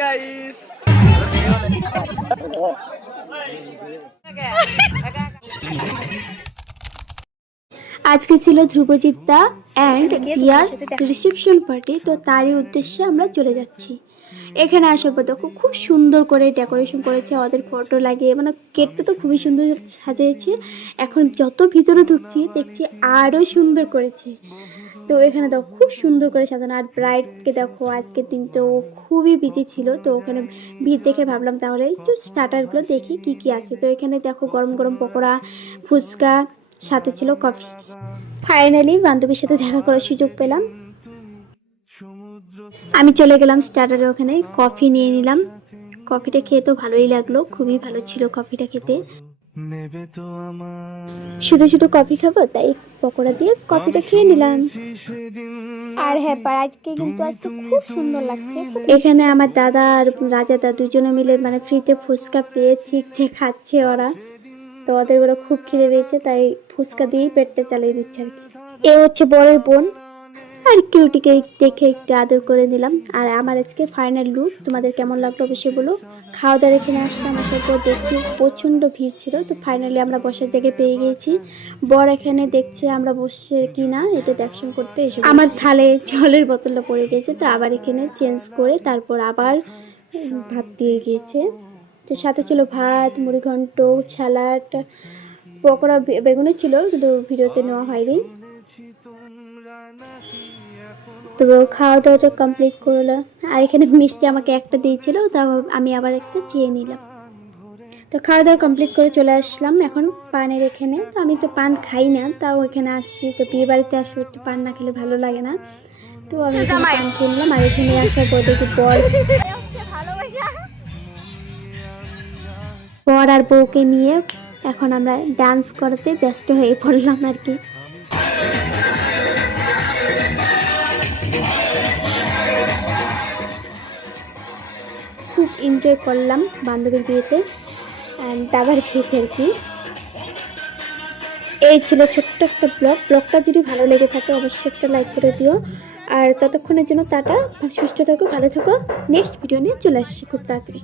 Guys আজকে ছিল ধ্রুবজিৎদা and দিয়ার রিসেপশন পার্টি, তো তারই উদ্দেশ্যে আমরা চলে যাচ্ছি। এখানে আসার পর দেখো খুব সুন্দর করে ডেকোরেশন করেছে, ওদের ফটো লাগিয়ে, মানে কেকটা তো খুবই সুন্দর সাজিয়েছে। এখন যত ভিতরে ঢুকছি দেখছি আরও সুন্দর করেছে। তো এখানে দেখো খুব সুন্দর করে সাজানো, আর ব্রাইডকে দেখো আজকের দিন তো খুবই বিজি ছিল, তো ওখানে ভিড় দেখে ভাবলাম তাহলে একটু স্টার্টারগুলো দেখি কি কি আছে। তো এখানে দেখো গরম গরম পকোড়া, ফুচকা, সাথে ছিল কফি। ফাইনালি বান্ধবীর সাথে দেখা করার সুযোগ পেলাম। আমি চলে গেলাম স্টার্টারে, ওখানে কফি নিয়ে নিলাম। কফিটা খেয়ে তো ভালোই লাগলো, খুবই ভালো ছিল কফিটা খেতে। শুধু শুধু কফি খাবো তাই পকোড়া দিয়ে কফিটা খেয়ে নিলাম। আর হ্যাঁ, ব্রাইডকে কিন্তু আজকে খুব সুন্দর লাগছে। এখানে আমার দাদা আর রাজা দা দুজনে মিলে মানে ফ্রিতে ফুচকা পেয়ে ঠিকছে খাচ্ছে ওরা। তো ওদের ওরা খুব খিদে পেয়েছে তাই ফুচকা দিয়েই পেটটা চালিয়ে দিচ্ছে আর কি। এ হচ্ছে বড়ের বোন, আর কিউটিকে দেখে একটু আদর করে নিলাম। আর আমার আজকে ফাইনাল লুক তোমাদের কেমন লাগলো অবশ্যই বলো। খাওয়া দাওয়ার এখানে আসলাম, আসার পর দেখছি প্রচণ্ড ভিড় ছিল, তো ফাইনালি আমরা বসার জায়গায় পেয়ে গিয়েছি। বর এখানে দেখছে আমরা বসে কিনা এটা দেখশন করতে এসে আমার থালে জলের বোতলটা পড়ে গেছে, তো আবার এখানে চেঞ্জ করে তারপর আবার ভাত দিয়ে গিয়েছে। তো সাথে ছিল ভাত, মুড়িঘণ্ট, স্যালাড, পকোড়া, বেগুনও ছিল কিন্তু ভিডিওতে নেওয়া হয়নি। তো খাওয়া দাওয়াটা কমপ্লিট করলাম, আর এখানে মিষ্টি আমাকে একটা দিয়েছিল, তা আমি আবার একটা চেয়ে নিলাম। তো খাওয়া দাওয়া কমপ্লিট করে চলে আসলাম এখন পানের এখানে। তো আমি তো পান খাই না, তাও এখানে আসছি, তো বিয়ে বাড়িতে আসলে একটু পান না খেলে ভালো লাগে না। তো আমি এখানে পান কিনলাম, আর এখানে আসার পর দেখি বর আর বউকে নিয়ে এখন আমরা ডান্স করাতে ব্যস্ত হয়ে পড়লাম আর কি। খুব এনজয় করলাম বান্ধবীর বিয়েতে, দাদার বিয়েতে আর কি। এই ছিল ছোট্ট একটা ব্লগটা যদি ভালো লেগে থাকে অবশ্যই একটা লাইক করে দিও। আর ততক্ষণের জন্য টাটা, সুস্থ থাকো, ভালো থাকো। নেক্সট ভিডিও নিয়ে চলে আসছি খুব তাড়াতাড়ি।